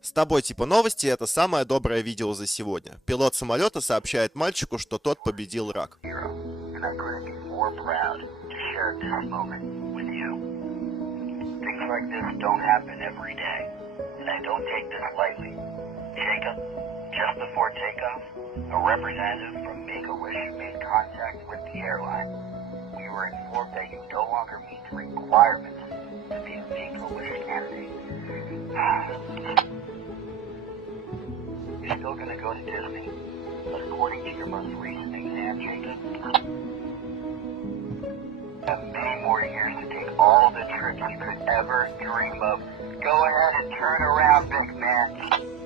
С тобой типа новости, это самое доброе видео за сегодня. Пилот самолета сообщает мальчику, что тот победил рак. And I couldn't be more proud to share this moment with you. Things like this don't happen every day, and I don't take this lightly. Jacob, just before takeoff, a representative from Make-A-Wish made contact with the airline. We were informed that you no longer meet the requirements to be a Make-A-Wish candidate. You're still going to go to Disney, but according to your most recent exam, Jacob, you have many more years to take all the trips you could ever dream of. Go ahead and turn around, big man.